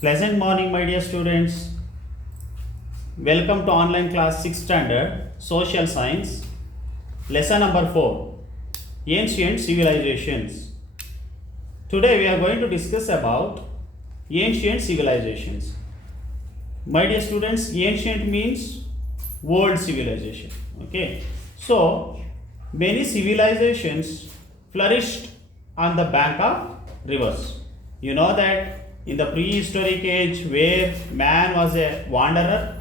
Pleasant morning, my dear students. Welcome to online class 6th standard social science lesson number 4 ancient civilizations. Today we are going to discuss about ancient civilizations. My dear students, ancient means world civilization. Okay, so many civilizations flourished on the bank of rivers. You know that in the prehistoric age where man was a wanderer,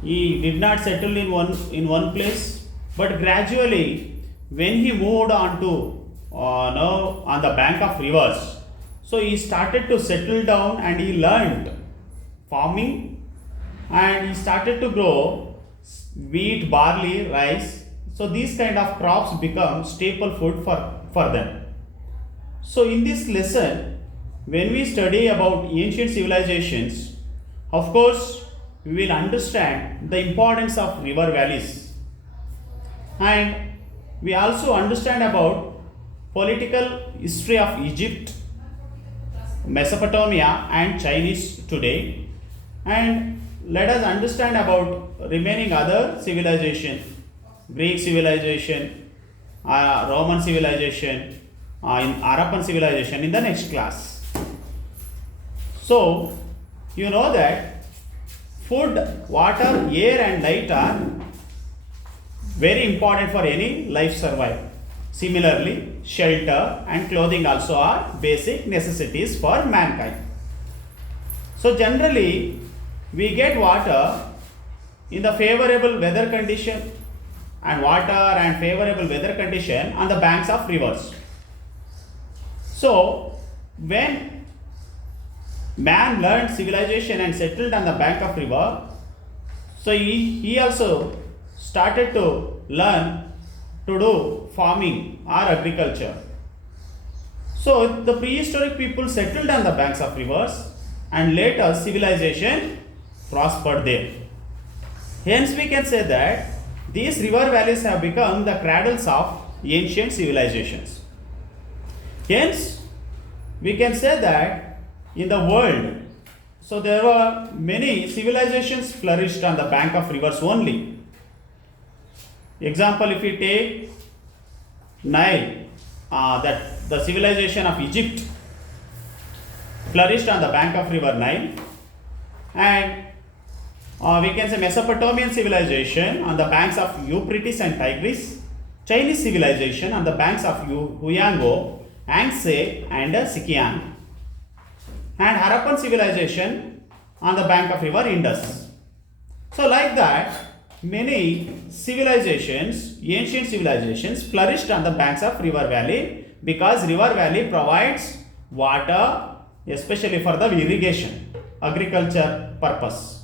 he did not settle in one place, but gradually when he moved on to now on the bank of rivers, so he started to settle down and he learned farming and he started to grow wheat, barley, rice. So these kind of crops become staple food for them. So in this lesson, when we study about ancient civilizations, of course, we will understand the importance of river valleys, and we also understand about political history of Egypt, Mesopotamia, and Chinese today, and let us understand about remaining other civilization, Greek civilization, Roman civilization, in Harappan civilization in the next class. So, you know that food, water, air, and light are very important for any life survival. Similarly, shelter and clothing also are basic necessities for mankind. So, generally, we get water in the favorable weather condition and water and favorable weather condition on the banks of rivers. So, when man learned civilization and settled on the bank of river, so he also started to learn to do farming or agriculture. So the prehistoric people settled on the banks of rivers and later civilization prospered there. Hence we can say that these river valleys have become the cradles of ancient civilizations. Hence we can say that in the world, so there were many civilizations flourished on the bank of rivers only. Example, if we take Nile, that the civilization of Egypt flourished on the bank of river Nile, and we can say Mesopotamian civilization on the banks of Euphrates and Tigris, Chinese civilization on the banks of Huanghe, Yangtze, and Sikiang, and Harappan civilization on the bank of river Indus. So like that, many civilizations, ancient civilizations flourished on the banks of river valley because river valley provides water, especially for the irrigation, agriculture purpose.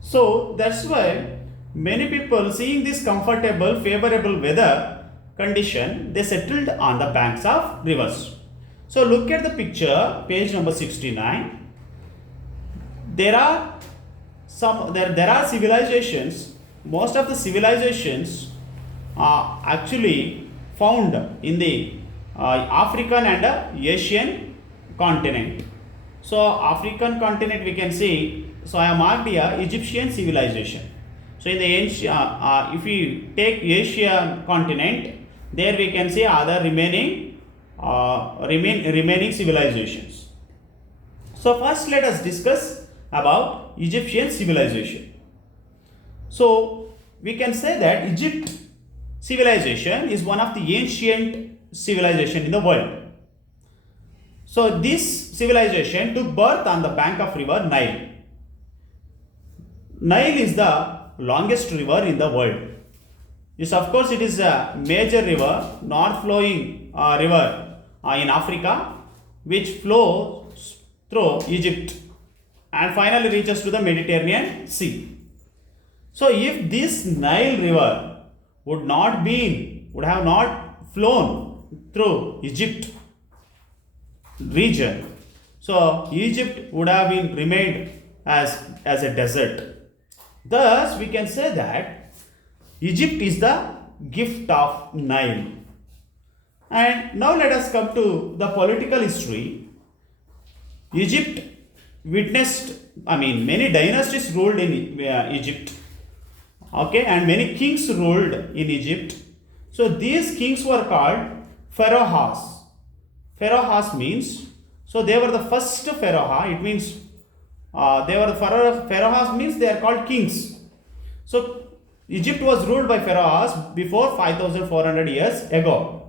So that's why many people, seeing this comfortable, favorable weather condition, they settled on the banks of rivers. So look at the picture, page number 69. There are civilizations. Most of the civilizations are actually found in the African and Asian continent. So African continent we can see. So I have marked here Egyptian civilization. So in the ancient, if we take Asian continent, there we can see other remaining civilizations. So first let us discuss about Egyptian civilization. So we can say that Egypt civilization is one of the ancient civilization in the world. So this civilization took birth on the bank of river Nile. Nile is the longest river in the world. Yes, of course, it is a major river, north flowing river in Africa, which flows through Egypt and finally reaches to the Mediterranean Sea. So if this Nile river would have not flown through Egypt region, so Egypt would have been remained as a desert. Thus we can say that Egypt is the gift of Nile. And now let us come to the political history. Egypt witnessed, I mean, many dynasties ruled in Egypt. Okay, and many kings ruled in Egypt. So these kings were called pharaohs. Pharaohs means, so they were the first pharaoh. It means they were the pharaohs means they are called kings. So Egypt was ruled by pharaohs before 5400 years ago.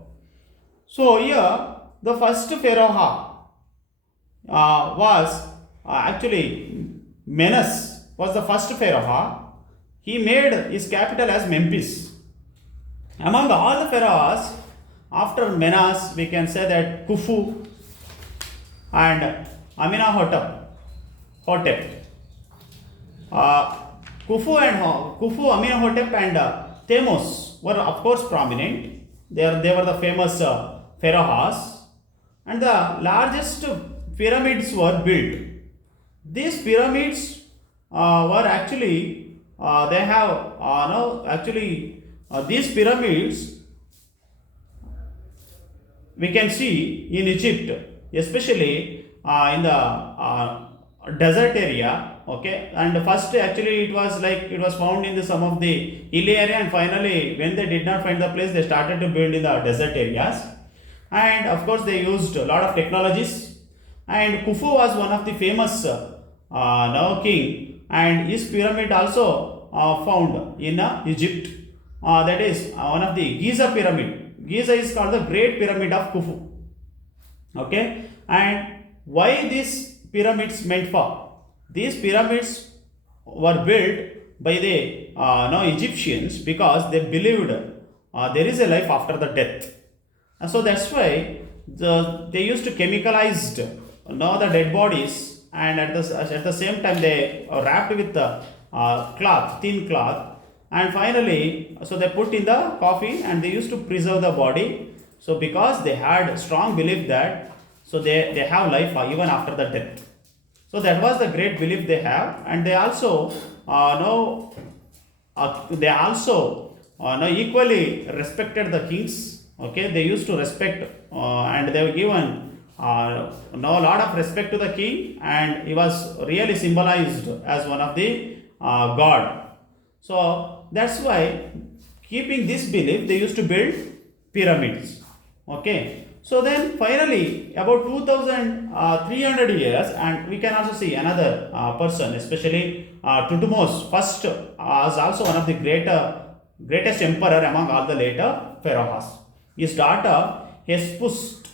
So here the first pharaoh was actually Menes was the first pharaoh. He made his capital as Memphis. Among all the pharaohs, after Menes, we can say that Khufu and Hotep. Khufu, Amenhotep, and Themos were of course prominent. They were the famous pharaohs, and the largest pyramids were built. These pyramids were actually they have no actually these pyramids we can see in Egypt, especially in the desert area. Okay, and first actually it was found in some of the hill area, and finally when they did not find the place, they started to build in the desert areas. And of course they used a lot of technologies. And Khufu was one of the famous now king, and his pyramid also found in Egypt. That is one of the Giza pyramid. Giza is called the Great Pyramid of Khufu. Okay, and why these pyramids meant for? These pyramids were built by the now Egyptians because they believed there is a life after the death, and so that's why they used to chemicalize now the dead bodies, and at the same time they wrapped with the thin cloth, and finally so they put in the coffin and they used to preserve the body. So because they had strong belief that so they have life even after the death. So that was the great belief they have, and they also know equally respected the kings. Okay, they used to respect and they were given a lot of respect to the king, and he was really symbolized as one of the god. So that's why, keeping this belief, they used to build pyramids. Okay. So then finally about 2300 years, and we can also see another person, especially Tutmos first was also one of the greatest emperor among all the later pharaohs. His daughter Hespust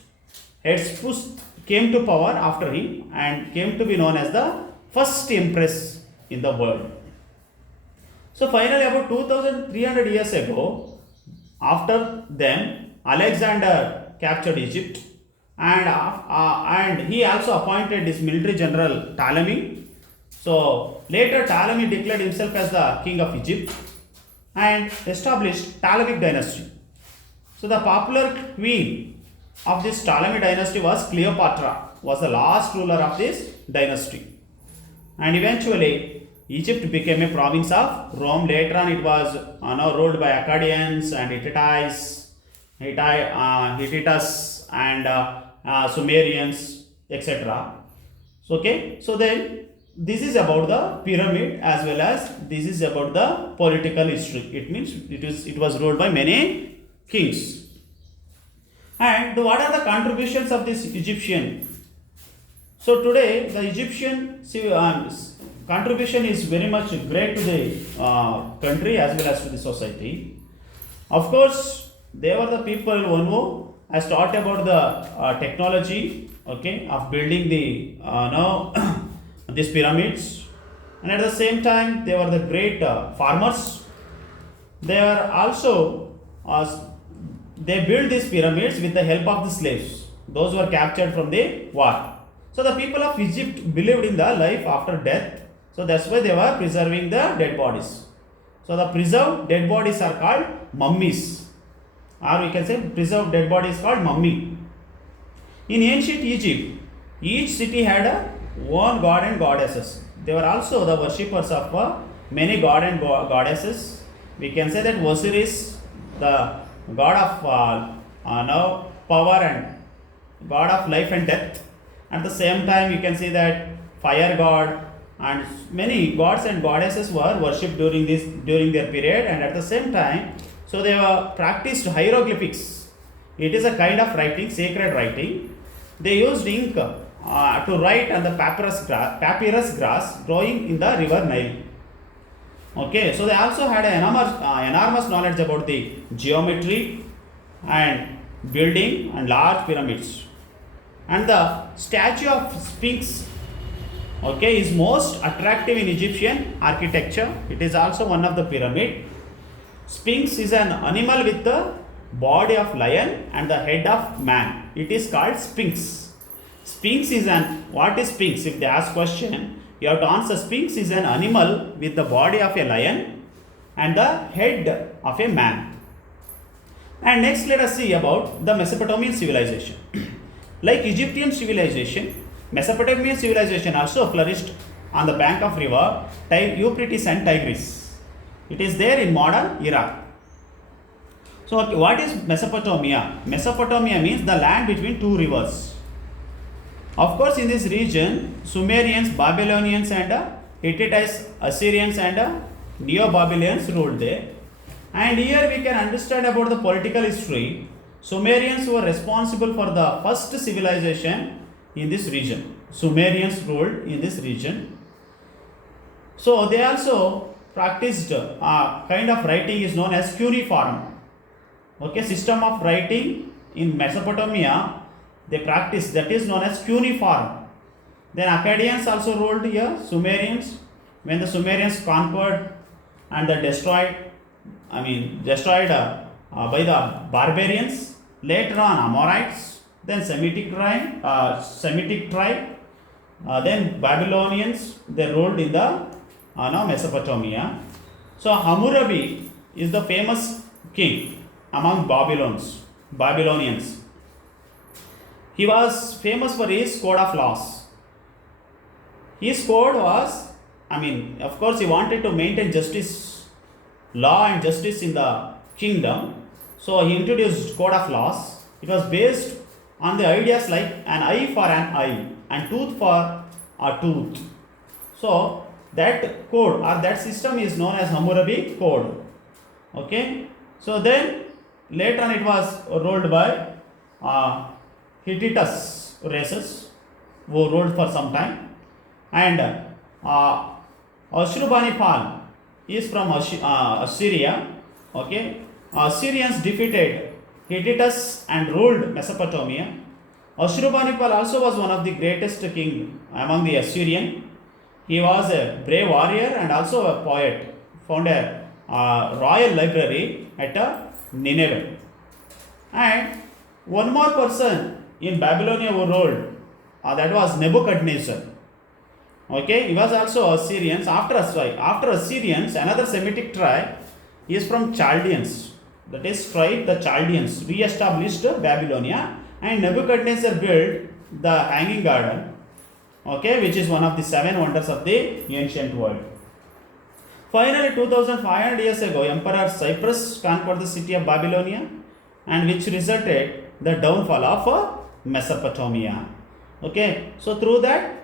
came to power after him and came to be known as the first empress in the world. So finally about 2300 years ago, after them, Alexander captured Egypt, and he also appointed his military general Ptolemy. So later Ptolemy declared himself as the king of Egypt and established Ptolemaic dynasty. So the popular queen of this Ptolemy dynasty was Cleopatra, was the last ruler of this dynasty, and eventually Egypt became a province of Rome. Later on it was now ruled by Akkadians and Hittites and Sumerians, etc. So, okay, so then this is about the pyramid as well as this is about the political history. It means it was ruled by many kings. And what are the contributions of this Egyptian? So today the Egyptian contribution is very much great to the country as well as to the society. Of course, they were the people who has taught about the technology, okay, of building the these pyramids, and at the same time they were the great farmers. They are also they built these pyramids with the help of the slaves, those who were captured from the war. So the people of Egypt believed in the life after death, so that's why they were preserving the dead bodies. So the preserved dead bodies are called mummies, or we can say preserved dead body is called mummy. In ancient Egypt, each city had a one god and goddesses. They were also the worshippers of many god and goddesses. We can say that Osiris, the god of now power and god of life and death. At the same time, you can see that fire god, and many gods and goddesses were worshipped during their period. And at the same time, so they were practiced hieroglyphics. It is a kind of writing, sacred writing. They used ink to write on the papyrus grass growing in the river Nile. Okay, so they also had an enormous knowledge about the geometry and building and large pyramids. And the statue of Sphinx, okay, is most attractive in Egyptian architecture. It is also one of the pyramid. Sphinx is an animal with the body of lion and the head of man. It is called Sphinx. Sphinx is what is Sphinx? If they ask question, you have to answer. Sphinx is an animal with the body of a lion and the head of a man. And next let us see about the Mesopotamian civilization. Like Egyptian civilization, Mesopotamian civilization also flourished on the bank of river Euphrates and Tigris. It is there in modern Iraq. So what is Mesopotamia? Mesopotamia means the land between two rivers. Of course, in this region, Sumerians, Babylonians and Hittites, Assyrians and Neo-Babylonians ruled there. And here we can understand about the political history. Sumerians were responsible for the first civilization in this region. Sumerians ruled in this region. So they also practiced a kind of writing is known as cuneiform. Okay, system of writing in Mesopotamia they practiced, that is known as cuneiform. Then Akkadians also ruled here, Sumerians. When the Sumerians conquered and they destroyed by the barbarians. Later on Amorites, then Semitic tribe, then Babylonians, they ruled in the Mesopotamia. So Hammurabi is the famous king among Babylonians. He was famous for his code of laws. His code was, of course, he wanted to maintain justice, law and justice in the kingdom. So he introduced code of laws. It was based on the ideas like an eye for an eye and tooth for a tooth. So that code or that system is known as Hammurabi code. Okay. So then later on it was ruled by Hittites races who ruled for some time, and Ashurbanipal is from Assyria. Okay, Assyrians defeated Hittites and ruled Mesopotamia. Ashurbanipal also was one of the greatest king among the Assyrian. He was a brave warrior and also a poet. Found a royal library at Nineveh. And one more person in Babylonia who ruled, that was Nebuchadnezzar. Okay, he was also Assyrians. After Assyrians, another Semitic tribe is from Chaldeans. That is tribe, the Chaldeans re-established Babylonia, and Nebuchadnezzar built the Hanging Garden, okay, which is one of the 7 wonders of the ancient world. Finally, 2500 years ago, Emperor Cyrus conquered the city of Babylonia, and which resulted the downfall of Mesopotamia. Okay, so through that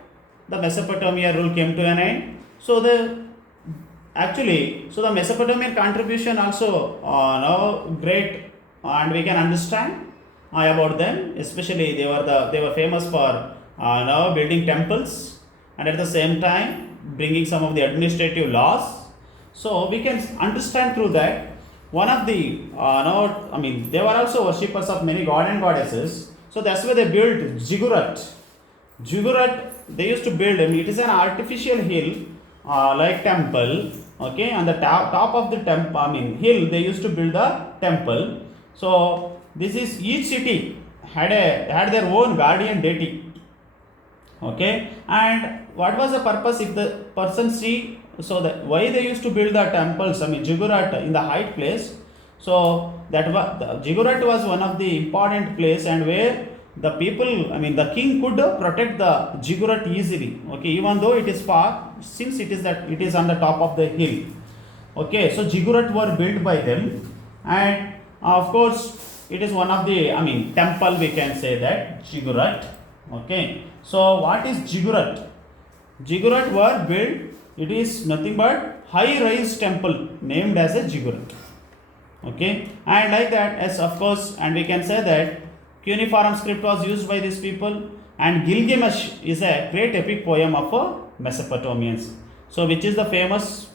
the Mesopotamia rule came to an end. So the Mesopotamian contribution also great, and we can understand about them. Especially they were famous for building temples, and at the same time bringing some of the administrative laws. So we can understand through that one of the they were also worshippers of many god and goddesses. So that's why they built ziggurat. They used to build, it is an artificial hill like temple. Okay, on the top of the hill they used to build the temple. So this is, each city had their own guardian deity. Okay, and what was the purpose if the person see? So why they used to build the temples, ziggurat in the height place. So that the ziggurat was one of the important place, and where the people, the king could protect the ziggurat easily. Okay, even though it is far, since it is on the top of the hill. Okay, so ziggurat were built by them, and of course it is one of the temple, we can say that ziggurat. Okay, so what is ziggurat? Ziggurat were built. It is nothing but high-rise temple named as a ziggurat. Okay, and like that, as of course, and we can say that cuneiform script was used by these people, and Gilgamesh is a great epic poem of Mesopotamians. So, which is the famous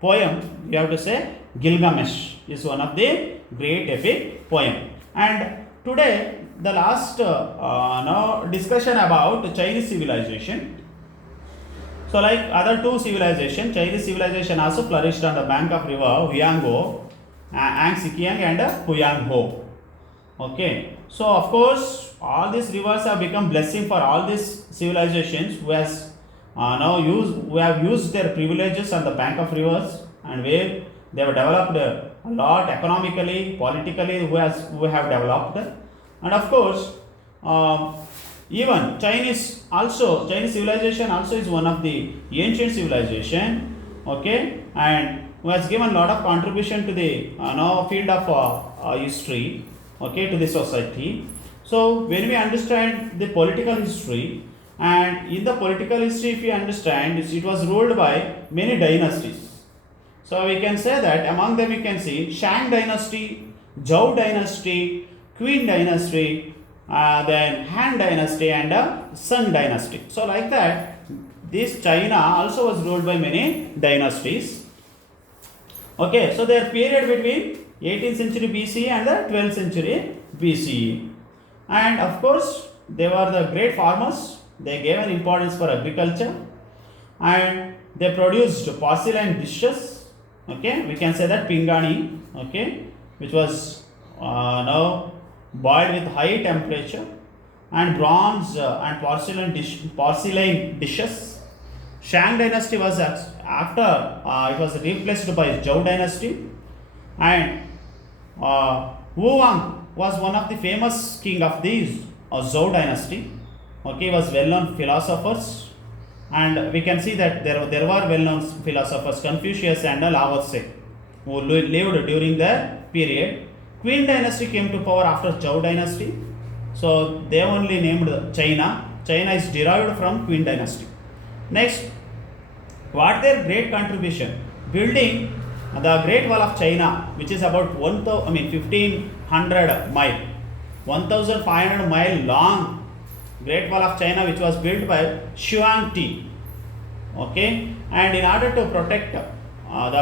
poem? You have to say Gilgamesh is one of the great epic poem. And today, the last now discussion about Chinese civilization. So, like other two civilization, Chinese civilization also flourished on the bank of river Huangho, Angxikiang and Huyangho. Okay, so of course, all these rivers have become blessing for all these civilizations who has who have used their privileges on the bank of rivers, and where they have developed a lot economically, politically, who have developed, and of course, even Chinese civilization also is one of the ancient civilization. Okay, and who has given a lot of contribution to the field of history, okay, to the society. So when we understand the political history, and in the political history, if you understand, it was ruled by many dynasties. So we can say that among them you can see Shang dynasty, Zhou dynasty, Qin dynasty, then Han dynasty and Sung dynasty. So like that, this China also was ruled by many dynasties. Okay, so their period between 18th century BCE and the 12th century BCE. And of course, they were the great farmers. They gave an importance for agriculture, and they produced porcelain dishes. Okay, we can say that pingani. Okay, which was now boiled with high temperature, and bronze and porcelain dishes. Shang dynasty was after it was replaced by Zhou dynasty, and Wu Wang was one of the famous king of the Zhou dynasty. Okay, he was well-known philosophers, and we can see that there were well-known philosophers Confucius and Lao Tse, who lived during the period. Qin dynasty came to power after Zhou dynasty, so they only named China. China is derived from Qin dynasty. Next, what their great contribution? Building the Great Wall of China, which is about 1500 mile, 1500 mile long Great Wall of China, which was built by Xuanti. Okay, and in order to protect the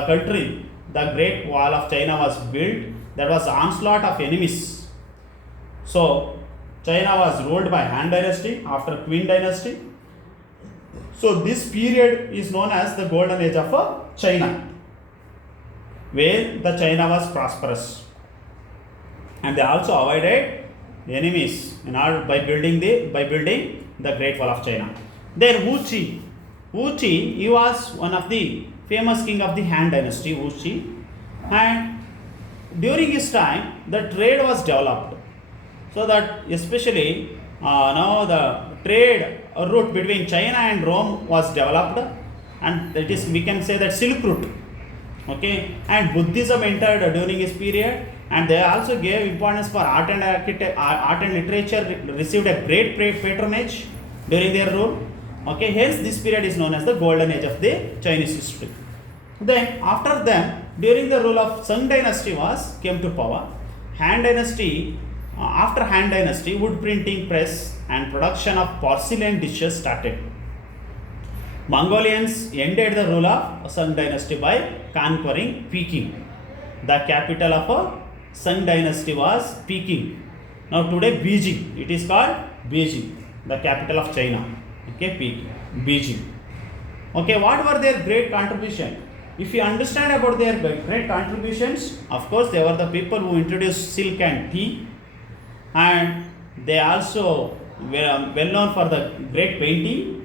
country, the Great Wall of China was built. There was onslaught of enemies. So China was ruled by Han dynasty after Qin dynasty. So this period is known as the golden age of China, where the China was prosperous, and they also avoided enemies in order by building the Great Wall of China. Then Wu Qi, he was one of the famous king of the Han dynasty, Wu Qi, and during his time the trade was developed, so that especially now the trade route between China and Rome was developed, and that is, we can say that, Silk Route. Okay, and Buddhism entered during his period, and they also gave importance for art and literature, received a great patronage during their rule. Okay, hence this period is known as the golden age of the Chinese history. Then after them, during the rule of Sung dynasty came to power. Han dynasty, after Han dynasty, wood printing press and production of porcelain dishes started. Mongolians ended the rule of Sung dynasty by conquering Peking. The capital of Sung dynasty was Peking. Now today Beijing, it is called Beijing, the capital of China. Okay, Beijing. Okay, what were their great contribution? If you understand about their great contributions, of course they were the people who introduced silk and tea, and they also were well known for the great painting.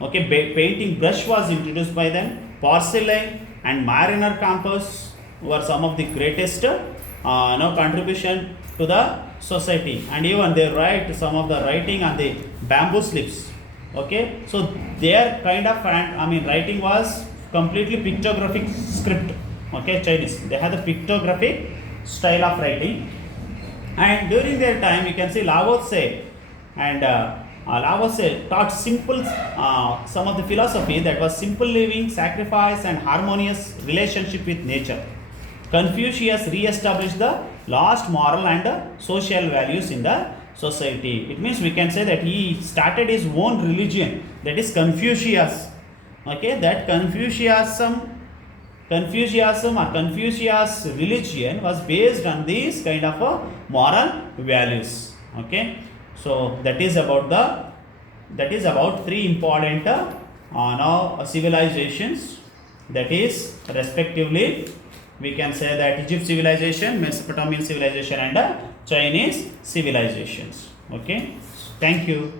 Okay, painting brush was introduced by them. Porcelain and mariner compass were some of the greatest contribution to the society, and even they write some of the writing on the bamboo slips. Okay, so their kind of writing was completely pictographic script. Okay, Chinese, they had the pictographic style of writing, and during their time you can see Lao Tse and taught simple some of the philosophy that was simple living, sacrifice, and harmonious relationship with nature. Confucius re-established the lost moral and social values in the society. It means we can say that he started his own religion, that is Confucius. Okay, that Confucianism or Confucius religion was based on these kind of moral values. Okay, so that is about three important now civilizations, that is respectively we can say that Egypt civilization, Mesopotamian civilization, and Chinese civilizations. Okay, thank you.